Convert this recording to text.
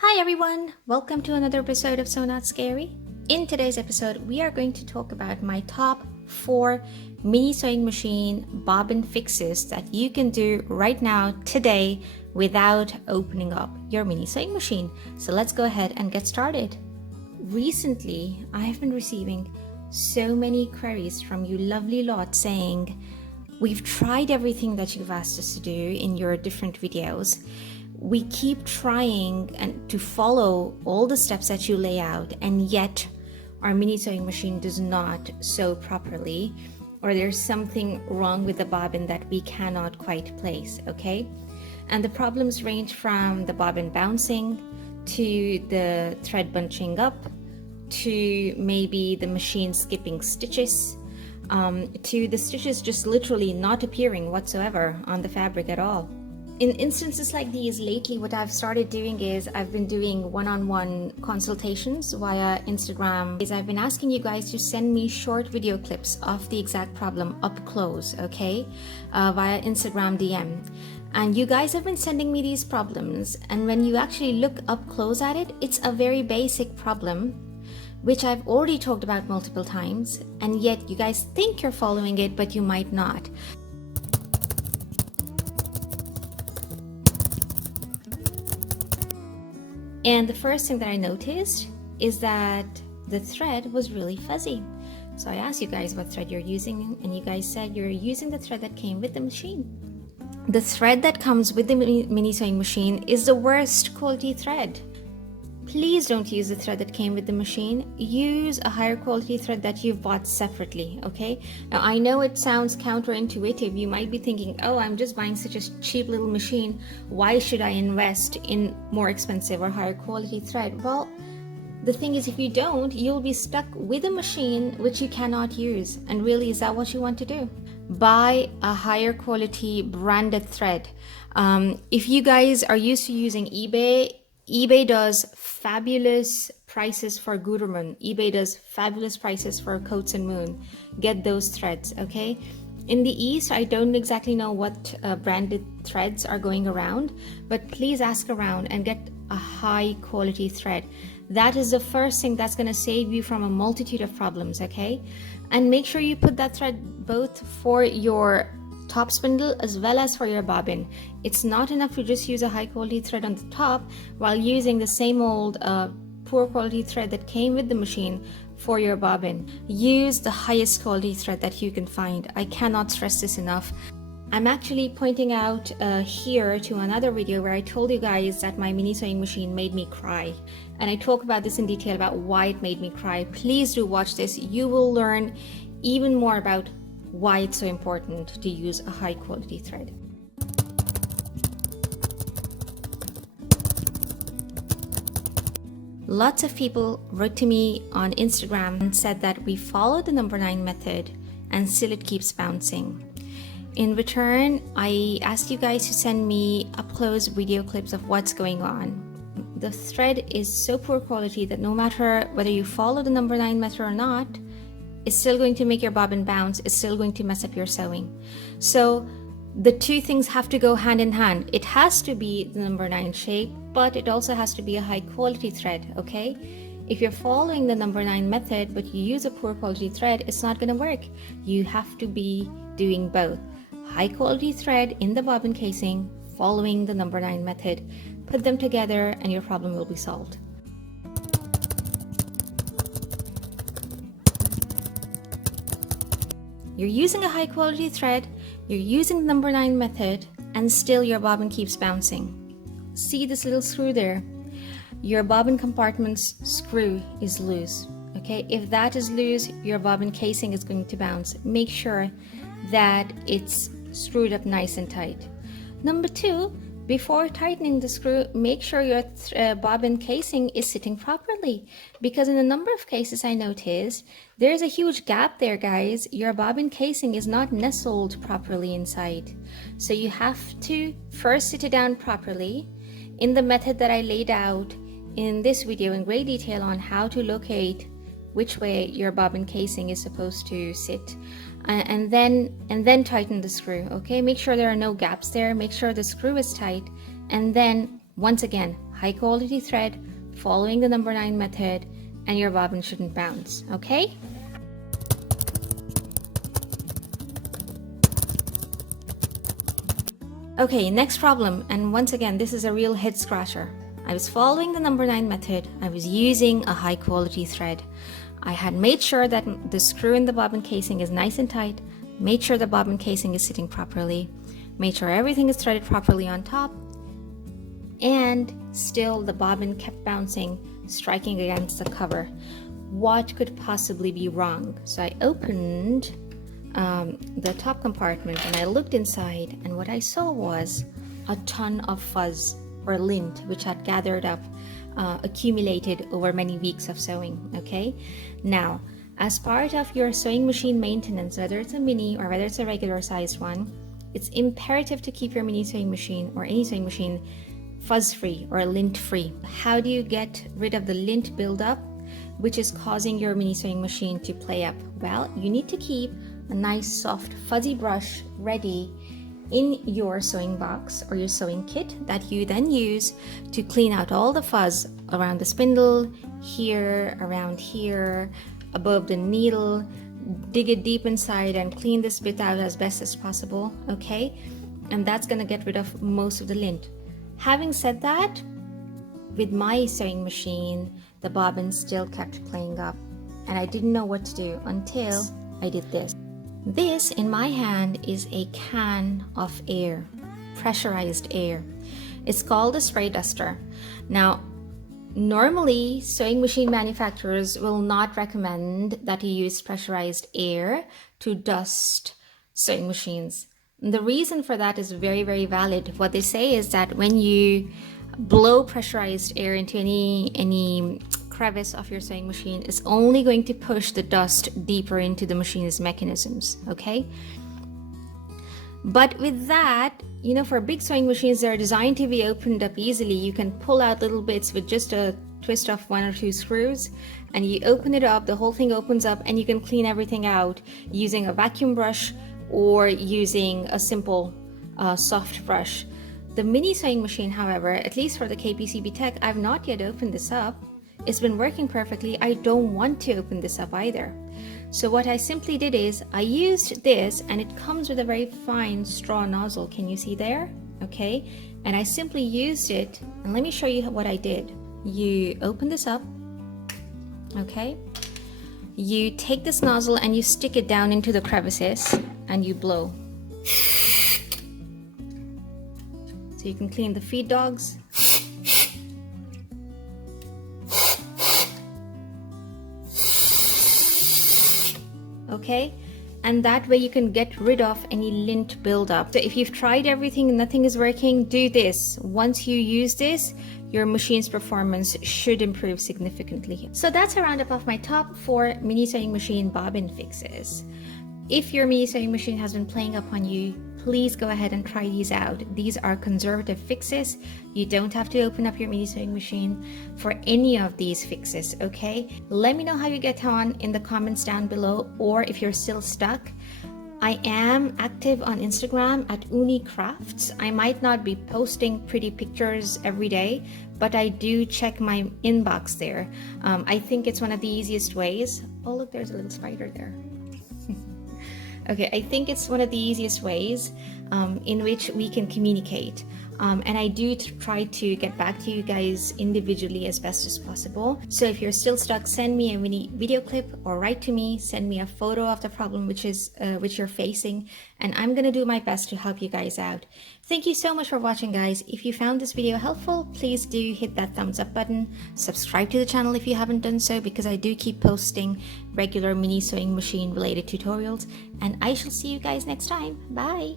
Hi everyone, welcome to another episode of So Not Scary. In today's episode, we are going to talk about my top 4 mini sewing machine bobbin fixes that you can do right now, today, without opening up your mini sewing machine. So let's go ahead and get started. Recently, I have been receiving so many queries from you lovely lot saying, we've tried everything that you've asked us to do in your different videos. We keep trying and to follow all the steps that you lay out, and yet our mini sewing machine does not sew properly, or there's something wrong with the bobbin that we cannot quite place, okay? And the problems range from the bobbin bouncing to the thread bunching up to maybe the machine skipping stitches, to the stitches just literally not appearing whatsoever on the fabric at all. In instances like these lately, what I've started doing is I've been doing one-on-one consultations via Instagram. I've been asking you guys to send me short video clips of the exact problem up close, okay, via Instagram DM. And you guys have been sending me these problems, and when you actually look up close at it, it's a very basic problem which I've already talked about multiple times, and yet you guys think you're following it, but you might not. And the first thing that I noticed is that the thread was really fuzzy. So I asked you guys what thread you're using, and you guys said you're using the thread that came with the machine. The thread that comes with the mini sewing machine is the worst quality thread. Please don't use the thread that came with the machine. Use a higher quality thread that you've bought separately, okay? Now, I know it sounds counterintuitive. You might be thinking, oh, I'm just buying such a cheap little machine. Why should I invest in more expensive or higher quality thread? Well, the thing is, if you don't, you'll be stuck with a machine which you cannot use. And really, is that what you want to do? Buy a higher quality branded thread. If you guys are used to using eBay does fabulous prices for Gutermann. eBay does fabulous prices for Coats and Moon. Get those threads, okay? In the East, I don't exactly know what branded threads are going around, but please ask around and get a high quality thread. That is the first thing that's going to save you from a multitude of problems, okay? And make sure you put that thread both for your top spindle as well as for your bobbin. It's not enough to just use a high quality thread on the top while using the same old poor quality thread that came with the machine for your bobbin. Use the highest quality thread that you can find. I cannot stress this enough. I'm actually pointing out here to another video where I told you guys that my mini sewing machine made me cry, and I talk about this in detail about why it made me cry. Please do watch this. You will learn even more about why it's so important to use a high quality thread. Lots of people wrote to me on Instagram and said that we followed the number 9 method and still it keeps bouncing. In return, I asked you guys to send me up close video clips of what's going on. The thread is so poor quality that no matter whether you follow the number 9 method or not, it's still going to make your bobbin bounce. It's still going to mess up your sewing. So the two things have to go hand in hand. It has to be the number 9 shape, but it also has to be a high quality thread, okay? If you're following the number 9 method, but you use a poor quality thread, it's not gonna work. You have to be doing both. High quality thread in the bobbin casing, following the number 9 method. Put them together and your problem will be solved. You're using a high quality thread, you're using the number 9 method, and still your bobbin keeps bouncing. See this little screw there? Your bobbin compartment's screw is loose, okay? If that is loose, your bobbin casing is going to bounce. Make sure that it's screwed up nice and tight. Number 2, before tightening the screw, make sure your bobbin casing is sitting properly, because in a number of cases I noticed there's a huge gap there, guys. Your bobbin casing is not nestled properly inside. So you have to first sit it down properly in the method that I laid out in this video in great detail on how to locate which way your bobbin casing is supposed to sit. And then tighten the screw, okay? Make sure there are no gaps there. Make sure the screw is tight, and then once again, high quality thread, following the number 9 method, and your bobbin shouldn't bounce, okay? Okay, next problem, and once again, this is a real head scratcher. I was following the number 9 method. I was using a high quality thread. I had made sure that the screw in the bobbin casing is nice and tight, made sure the bobbin casing is sitting properly, made sure everything is threaded properly on top, and still the bobbin kept bouncing, striking against the cover. What could possibly be wrong? So I opened the top compartment and I looked inside, and what I saw was a ton of fuzz or lint which had gathered up, accumulated over many weeks of sewing. Okay, now as part of your sewing machine maintenance, whether it's a mini or whether it's a regular sized one, it's imperative to keep your mini sewing machine or any sewing machine fuzz free or lint free. How do you get rid of the lint buildup which is causing your mini sewing machine to play up? Well, you need to keep a nice soft fuzzy brush ready in your sewing box or your sewing kit that you then use to clean out all the fuzz around the spindle, here, around here, above the needle. Dig it deep inside and clean this bit out as best as possible, okay? And that's gonna get rid of most of the lint. Having said that, with my sewing machine, the bobbin still kept playing up, and I didn't know what to do until I did this. This in my hand is a can of air, pressurized air. It's called a spray duster. Now, normally sewing machine manufacturers will not recommend that you use pressurized air to dust sewing machines. And the reason for that is very, very valid. What they say is that when you blow pressurized air into any crevice of your sewing machine, is only going to push the dust deeper into the machine's mechanisms, okay? But with that, you know, for big sewing machines, they're designed to be opened up easily. You can pull out little bits with just a twist of 1 or 2 screws, and you open it up, the whole thing opens up, and you can clean everything out using a vacuum brush or using a simple soft brush. The mini sewing machine, however, at least for the kpcb Tech, I've not yet opened this up. It's been working perfectly. I don't want to open this up either. So what I simply did is I used this, and it comes with a very fine straw nozzle. Can you see there? Okay. And I simply used it, and let me show you what I did. You open this up, okay? You take this nozzle and you stick it down into the crevices and you blow. So you can clean the feed dogs. Okay, and that way you can get rid of any lint buildup. So if you've tried everything and nothing is working, do this. Once you use this, your machine's performance should improve significantly. So that's a roundup of my top 4 mini sewing machine bobbin fixes. If your mini sewing machine has been playing up on you, please go ahead and try these out. These are conservative fixes. You don't have to open up your mini sewing machine for any of these fixes, okay? Let me know how you get on in the comments down below, or if you're still stuck. I am active on Instagram at Ooni Crafts. I might not be posting pretty pictures every day, but I do check my inbox there. I think it's one of the easiest ways. Oh, look, there's a little spider there. Okay, I think it's one of the easiest ways in which we can communicate. And I do try to get back to you guys individually as best as possible. So if you're still stuck, send me a mini video clip or write to me, send me a photo of the problem which you're facing, and I'm gonna do my best to help you guys out. Thank you so much for watching, guys. If you found this video helpful, please do hit that thumbs up button. Subscribe to the channel if you haven't done so, because I do keep posting regular mini sewing machine related tutorials, and I shall see you guys next time. Bye.